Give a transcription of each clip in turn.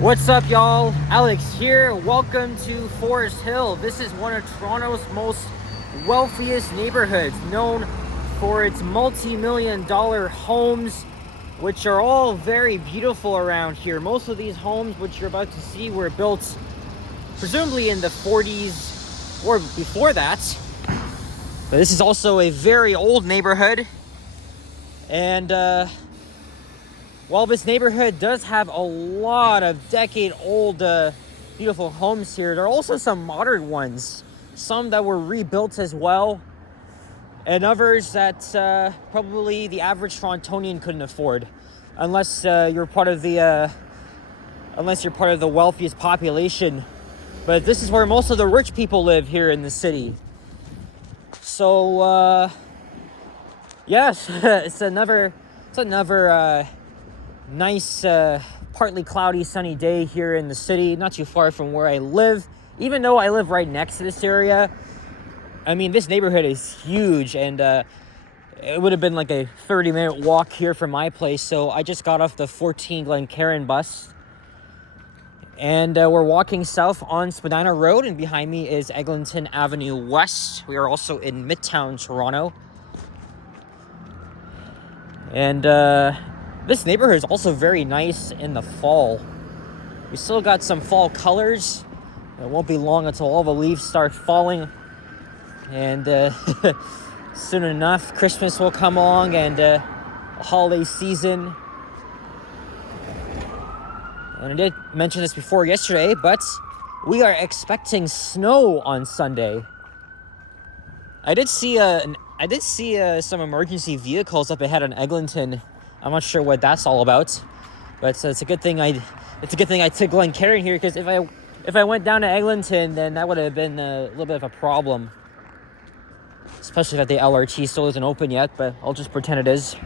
What's up, y'all? Alex here. Welcome to Forest Hill. This is one of Toronto's most wealthiest neighborhoods, known for its multi-million-dollar homes, which are all very beautiful around here. Most of these homes, which you're about to see, were built presumably in the 40s or before that. But this is also a very old neighborhood. And while this neighborhood does have a lot of decade-old beautiful homes here, there are also some modern ones. Some that were rebuilt as well, and others that probably the average Torontonian couldn't afford, unless you're part of the wealthiest population. But this is where most of the rich people live here in the city. So yes, it's another nice, partly cloudy, sunny day here in the city, not too far from where I live. Even though I live right next to this area, I mean, this neighborhood is huge, and it would have been like a 30-minute walk here from my place. So I just got off the 14 Glencairn bus, and we're walking south on Spadina Road, and behind me is Eglinton Avenue West. We are also in Midtown Toronto. And this neighborhood is also very nice in the fall. We still got some fall colors. It won't be long until all the leaves start falling. And soon enough, Christmas will come along and a holiday season. And I did mention this before yesterday, but we are expecting snow on Sunday. I did see some emergency vehicles up ahead on Eglinton. I'm not sure what that's all about, but it's a good thing I took Glencairn here, because if I went down to Eglinton, then that would have been a little bit of a problem, especially that the LRT still isn't open yet. But I'll just pretend it is.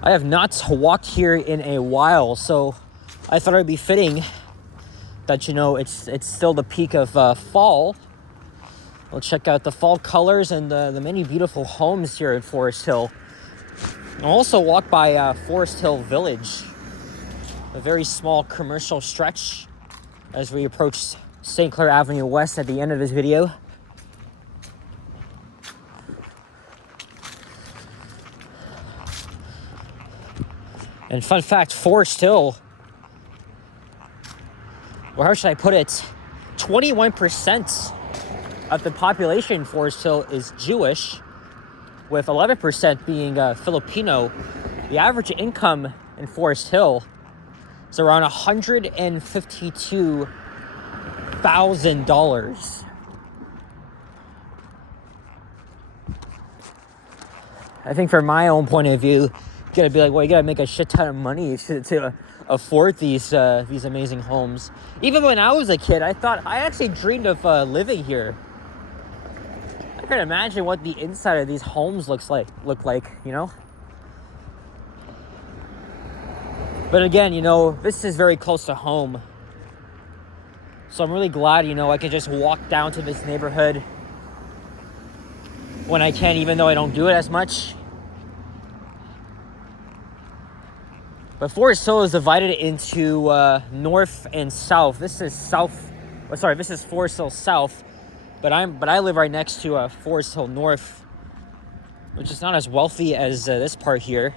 I have not walked here in a while, so I thought it'd be fitting that, you know, it's still the peak of fall. We'll check out the fall colors and the many beautiful homes here at Forest Hill. I'll also walk by Forest Hill Village, a very small commercial stretch, as we approach St. Clair Avenue West at the end of this video. And fun fact, Forest Hill, or how should I put it, 21% of the population in Forest Hill is Jewish, with 11% being Filipino. The average income in Forest Hill is around $152,000. I think from my own point of view, you gotta be like, well, you gotta make a shit ton of money to afford these amazing homes. Even when I was a kid, I actually dreamed of living here. I can imagine what the inside of these homes look like, you know? But again, you know, this is very close to home. So I'm really glad, you know, I can just walk down to this neighborhood when I can, even though I don't do it as much. But Forest Hill is divided into north and south. This is Forest Hill South. But I live right next to Forest Hill North, which is not as wealthy as this part here.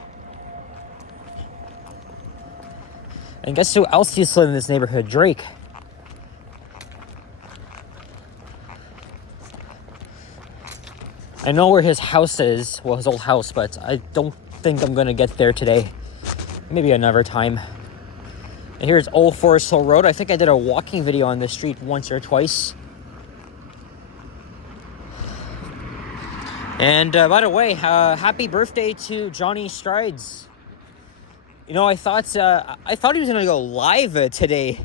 And guess who else used to live in this neighborhood? Drake. I know where his house is, well, his old house, but I don't think I'm gonna get there today. Maybe another time. And here's Old Forest Hill Road. I think I did a walking video on this street once or twice. And by the way, happy birthday to Johnny Strides. You know, I thought he was gonna go live today.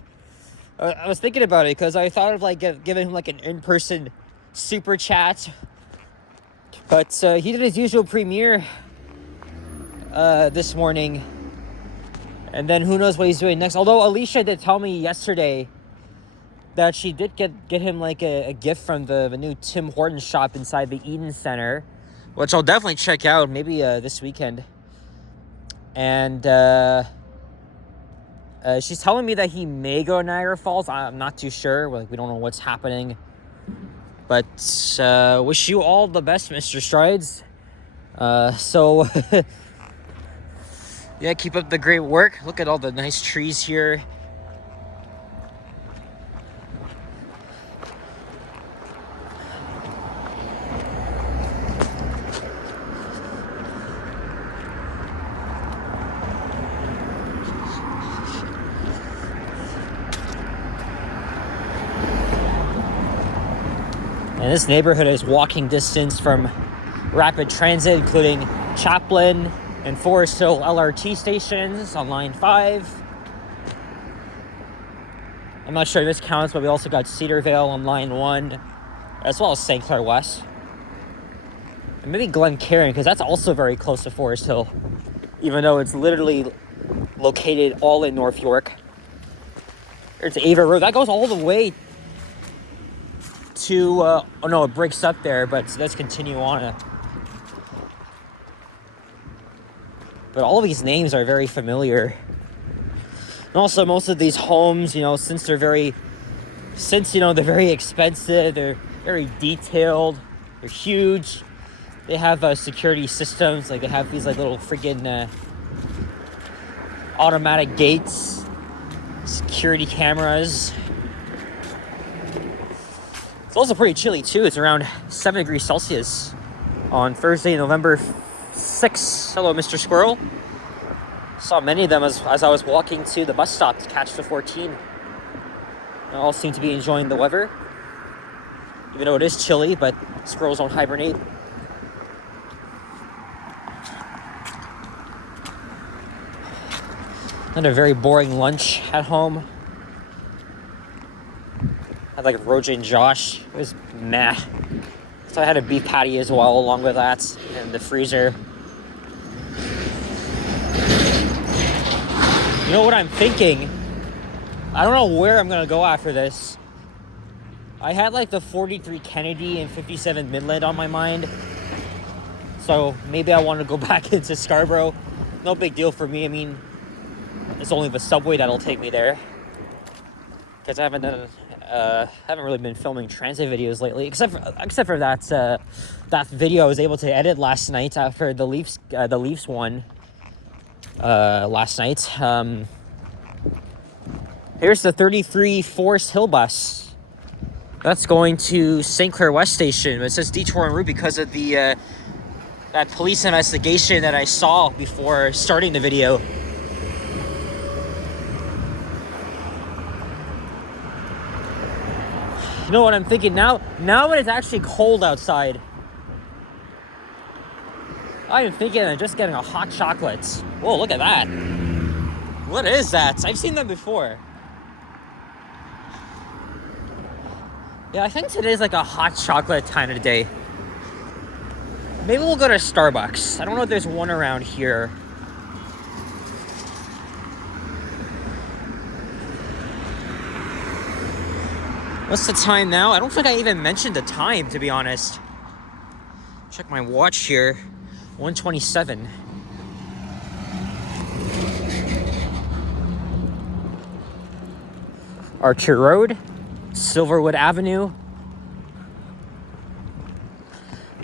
I was thinking about it because I thought of like giving him like an in-person super chat, but he did his usual premiere this morning, and then who knows what he's doing next. Although Alicia did tell me yesterday that she did get him like a gift from the new Tim Hortons shop inside the Eden Center, which I'll definitely check out maybe this weekend. And she's telling me that he may go to Niagara Falls. I'm not too sure. We don't know what's happening. But wish you all the best, Mr. Strides. So yeah, keep up the great work. Look at all the nice trees here. And this neighborhood is walking distance from rapid transit, including Chaplin and Forest Hill LRT stations on line 5. I'm not sure if this counts, but we also got Cedarvale on line 1, as well as St. Clair West. And maybe Glencairn, because that's also very close to Forest Hill, even though it's literally located all in North York. There's Ava Road. That goes all the way to, oh no, it breaks up there, but let's continue on. But all of these names are very familiar. And also most of these homes, since they're very expensive, they're very detailed, they're huge. They have security systems, like they have these little freaking automatic gates, security cameras. It's also pretty chilly too. It's around 7 degrees Celsius on Thursday, November 6th. Hello, Mr. Squirrel. Saw many of them as I was walking to the bus stop to catch the 14. They all seem to be enjoying the weather, even though it is chilly, but squirrels don't hibernate. Had a very boring lunch at home. Had Roja and Josh. It was meh. So I had a beef patty as well along with that in the freezer. You know what I'm thinking? I don't know where I'm gonna go after this. I had the 43 Kennedy and 57 Midland on my mind. So maybe I want to go back into Scarborough. No big deal for me. I mean, it's only the subway that'll take me there. Because I haven't really been filming transit videos lately, except for that video I was able to edit last night after the Leafs won last night. Here's the 33 Forest Hill bus. That's going to St. Clair West Station. It says detour en route because of the that police investigation that I saw before starting the video. You know what I'm thinking now? Now when it's actually cold outside, I'm thinking of just getting a hot chocolate. Whoa, look at that. What is that? I've seen them before. Yeah, I think today's a hot chocolate kind of day. Maybe we'll go to Starbucks. I don't know if there's one around here. What's the time now? I don't think I even mentioned the time, to be honest. Check my watch here. 1:27. Archer Road, Silverwood Avenue.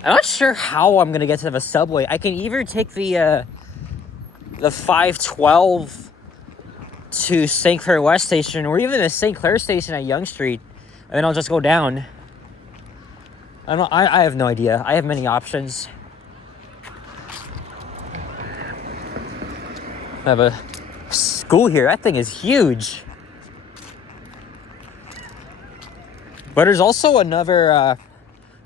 I'm not sure how I'm gonna get to the subway. I can either take the 512 to St. Clair West Station, or even the St. Clair Station at Yonge Street, and then I'll just go down. I have no idea. I have many options. I have a school here. That thing is huge. But there's also another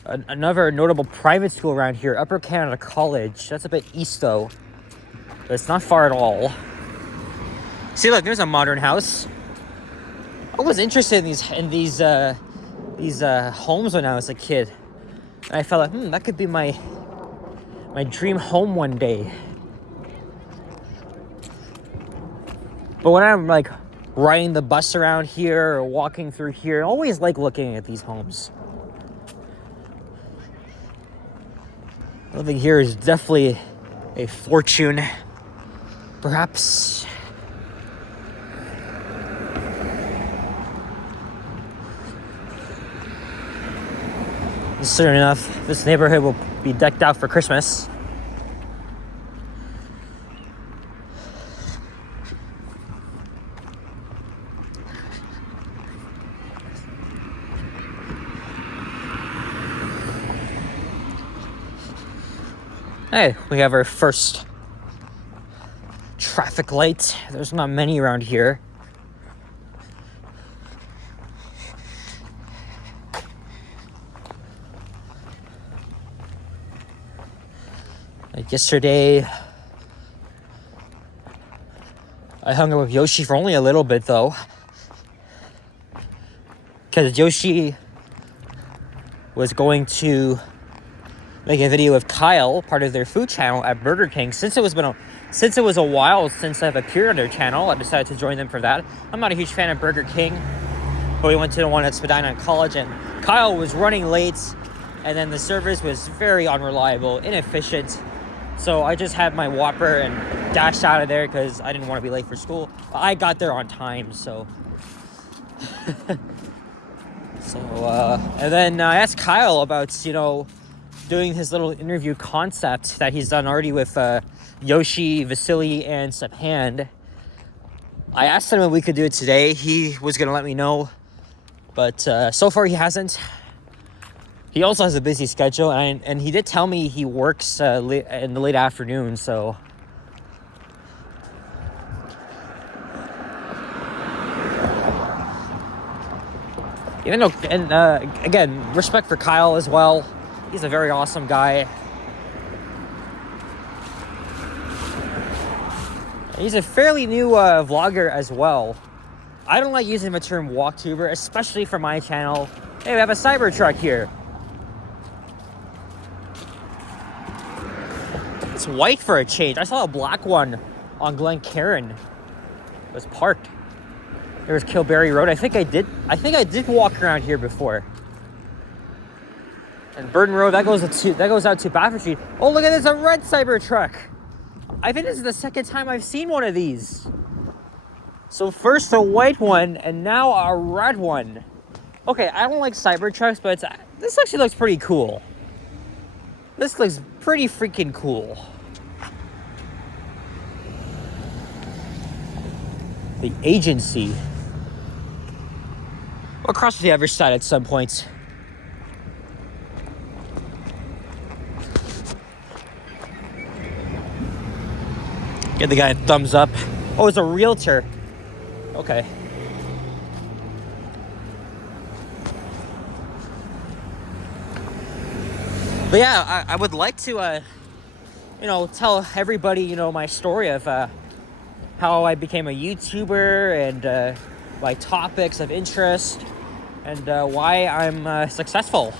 notable private school around here, Upper Canada College. That's a bit east though, but it's not far at all. See, look, there's a modern house. I was interested in these homes when I was a kid, and I felt that could be my dream home one day. But when I'm riding the bus around here or walking through here, I always looking at these homes. Living here is definitely a fortune. Perhaps soon enough, this neighborhood will be decked out for Christmas. Hey, we have our first traffic light. There's not many around here. Like yesterday, I hung out with Yoshi for only a little bit though. Because Yoshi was going to make a video with Kyle, part of their food channel at Burger King. Since it was a while since I've appeared on their channel, I decided to join them for that. I'm not a huge fan of Burger King, but we went to the one at Spadina College, and Kyle was running late, and then the service was very unreliable, inefficient. So I just had my Whopper and dashed out of there because I didn't want to be late for school. I got there on time, so. And then I asked Kyle about, doing his little interview concept that he's done already with Yoshi, Vasily, and Subhand. I asked him if we could do it today. He was going to let me know, but so far he hasn't. He also has a busy schedule, and he did tell me he works in the late afternoon, so. Even though, and again, respect for Kyle as well. He's a very awesome guy. He's a fairly new vlogger as well. I don't like using the term walktuber, especially for my channel. Hey, we have a Cybertruck here. It's white for a change. I saw a black one on Glencairn. It was parked. There was Kilberry Road. I think I did walk around here before. And Burden Road, that goes out to Baffert Street. Oh, look at this, a red Cybertruck. I think this is the second time I've seen one of these. So first a white one, and now a red one. Okay, I don't like Cybertrucks, but this actually looks pretty cool. This looks pretty freaking cool. The agency. We'll cross to the other side at some point. Give the guy a thumbs up. Oh, it's a realtor. Okay. But yeah, I would like to, tell everybody, my story of how I became a YouTuber and my topics of interest and why I'm successful.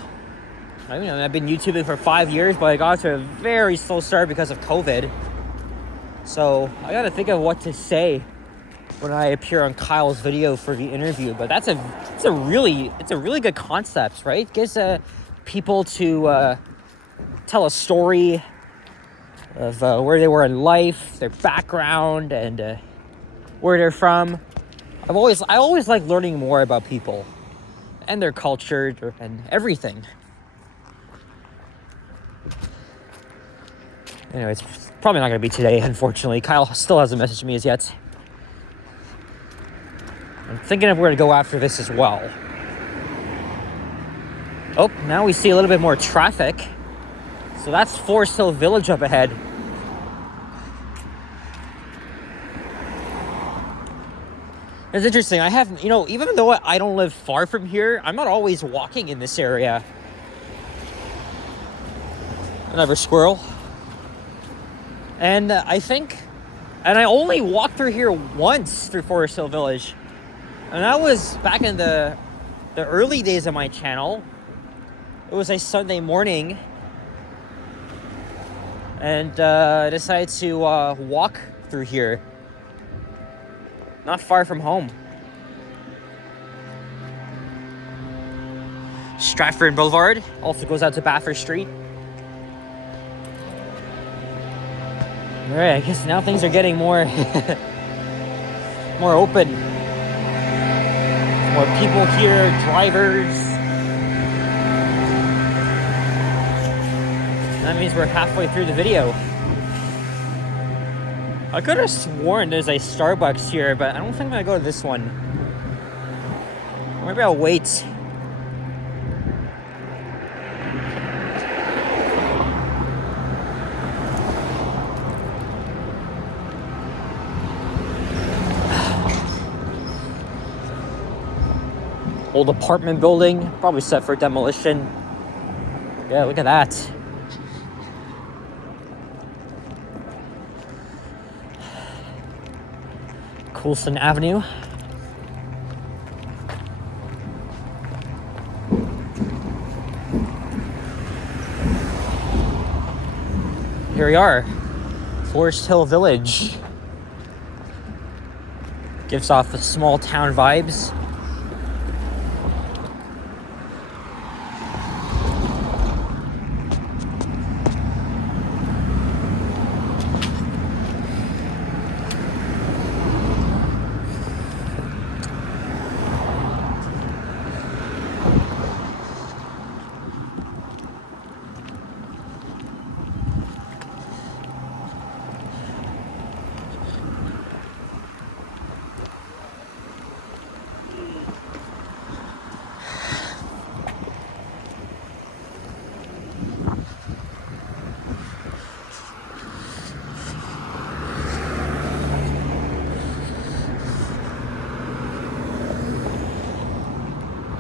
I've been YouTubing for 5 years, but I got to a very slow start because of COVID. So I gotta think of what to say when I appear on Kyle's video for the interview. But it's a really good concept, right? It gives people to tell a story of where they were in life, their background, and where they're from. I always like learning more about people and their culture and everything. Anyway, it's probably not going to be today, unfortunately. Kyle still hasn't messaged me as yet. I'm thinking of where to go after this as well. Oh, now we see a little bit more traffic. So that's Forest Hill Village up ahead. It's interesting. I have, even though I don't live far from here, I'm not always walking in this area. Another squirrel. And I only walked through here once through Forest Hill Village. And that was back in the early days of my channel. It was a Sunday morning. And I decided to walk through here. Not far from home. Stratford Boulevard also goes out to Baffert Street. All right, I guess now things are getting more more open. More people here, drivers. That means we're halfway through the video. I could have sworn there's a Starbucks here, but I don't think I'm gonna go to this one. Maybe I'll wait. Old apartment building, probably set for demolition. Yeah, look at that. Coulson Avenue. Here we are, Forest Hill Village. Gives off the small town vibes.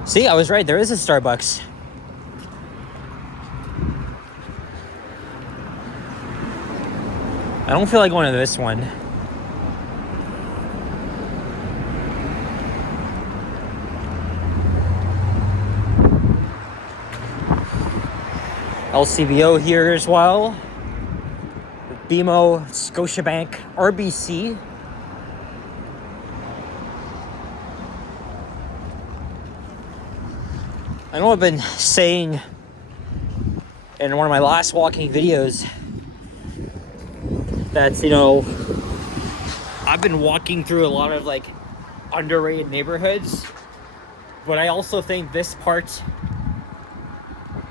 See, I was right, there is a Starbucks. I don't feel like going to this one. LCBO here as well. BMO, Scotiabank, RBC. I know I've been saying in one of my last walking videos that, you know, I've been walking through a lot of like underrated neighborhoods, but I also think this part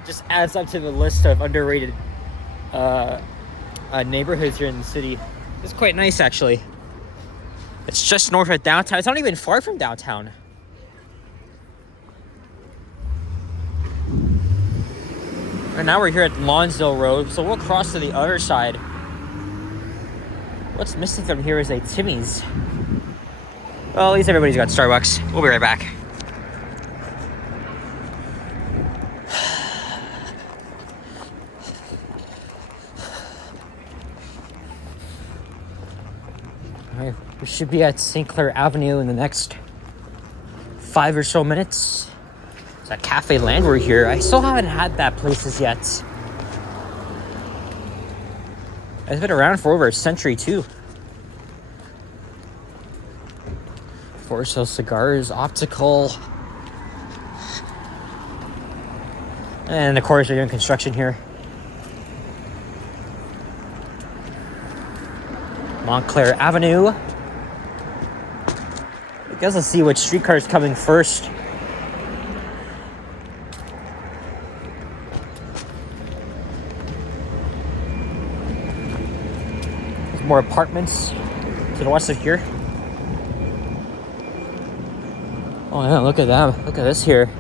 just adds up to the list of underrated neighborhoods here in the city. It's quite nice, actually. It's just north of downtown. It's not even far from downtown. And now we're here at Lonsdale Road, so we'll cross to the other side. What's missing from here is a Timmy's. Well, at least everybody's got Starbucks. We'll be right back. All right, we should be at St. Clair Avenue in the next 5 or so minutes. That Cafe Landwehr here. I still haven't had that place as yet. It's been around for over a century too. Forest Hill Cigars, Optical. And of course, they're doing construction here. Montclair Avenue. I guess let's see which streetcar is coming first. More apartments to the west of here. Oh yeah, look at that. Look at this here.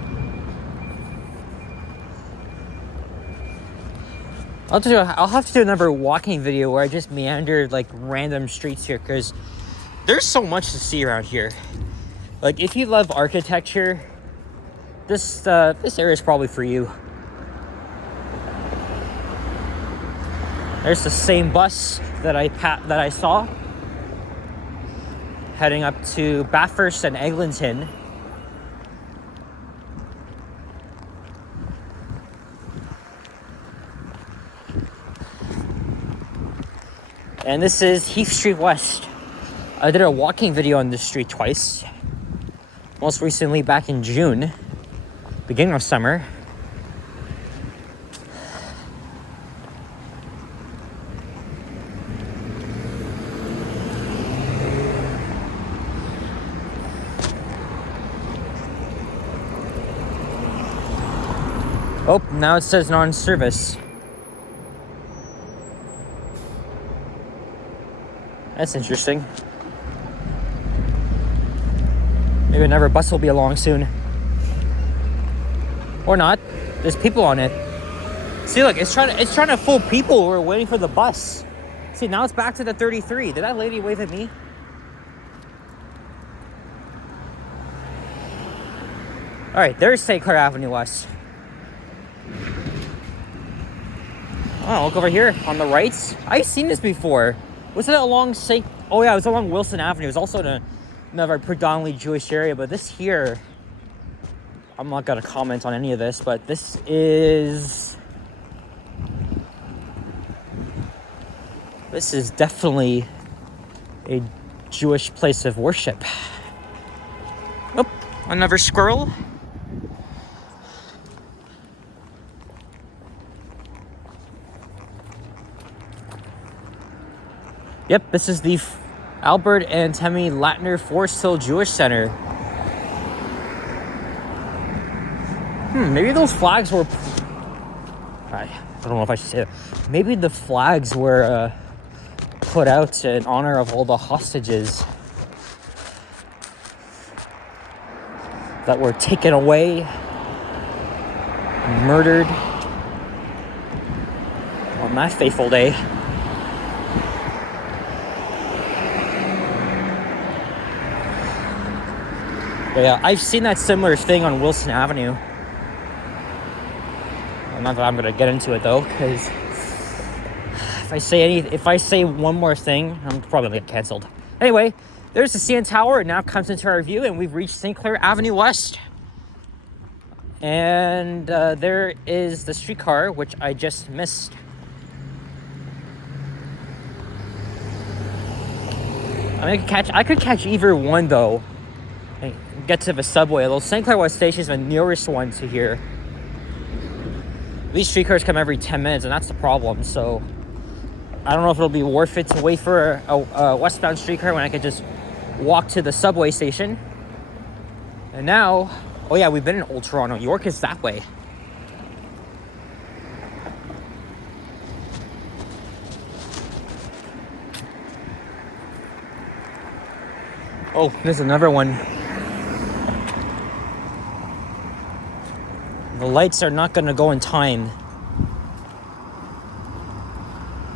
I'll have to do another walking video where I just meander like random streets here, because there's so much to see around here. Like if you love architecture, this area is probably for you. There's the same bus that I saw heading up to Bathurst and Eglinton. And this is Heath Street West. I did a walking video on this street twice. Most recently back in June, beginning of summer. Oh, now it says non-service. That's interesting. Maybe another bus will be along soon. Or not. There's people on it. See, look, it's trying to fool people who are waiting for the bus. See, now it's back to the 33. Did that lady wave at me? All right, there's St. Clair Avenue West. Oh, look over here on the right. I've seen this before. Wasn't it along St. Oh yeah, it was along Wilson Avenue. It was also in another predominantly Jewish area, but this here, I'm not gonna comment on any of this, but this is definitely a Jewish place of worship. Oh, another squirrel. Yep, this is the Albert and Temi Latner Forest Hill Jewish Center. Maybe those flags were... I don't know if I should say that. Maybe the flags were put out in honor of all the hostages that were taken away, murdered on that fateful day. But yeah, I've seen that similar thing on Wilson Avenue. Well, not that I'm gonna get into it though, because if I say one more thing, I'm probably gonna get canceled. Anyway, there's the CN Tower. It now comes into our view, and we've reached St. Clair Avenue West. And there is the streetcar, which I just missed. I could catch either one though. And get to the subway. Although St. Clair West Station is the nearest one to here. These streetcars come every 10 minutes, and that's the problem. So I don't know if it'll be worth it to wait for a westbound streetcar when I could just walk to the subway station. And now, oh yeah, we've been in Old Toronto. York is that way. Oh, there's another one. The lights are not going to go in time.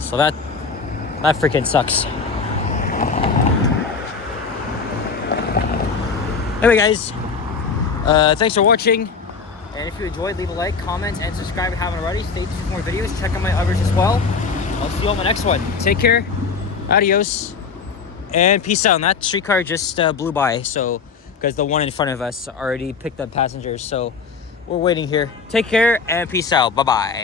So that freaking sucks. Anyway, guys, thanks for watching. And if you enjoyed, leave a like, comment, and subscribe if you haven't already. Stay tuned for more videos. Check out my others as well. I'll see you on the next one. Take care. Adios. And peace out. And that streetcar just blew by. So, because the one in front of us already picked up passengers. So, we're waiting here. Take care and peace out. Bye-bye.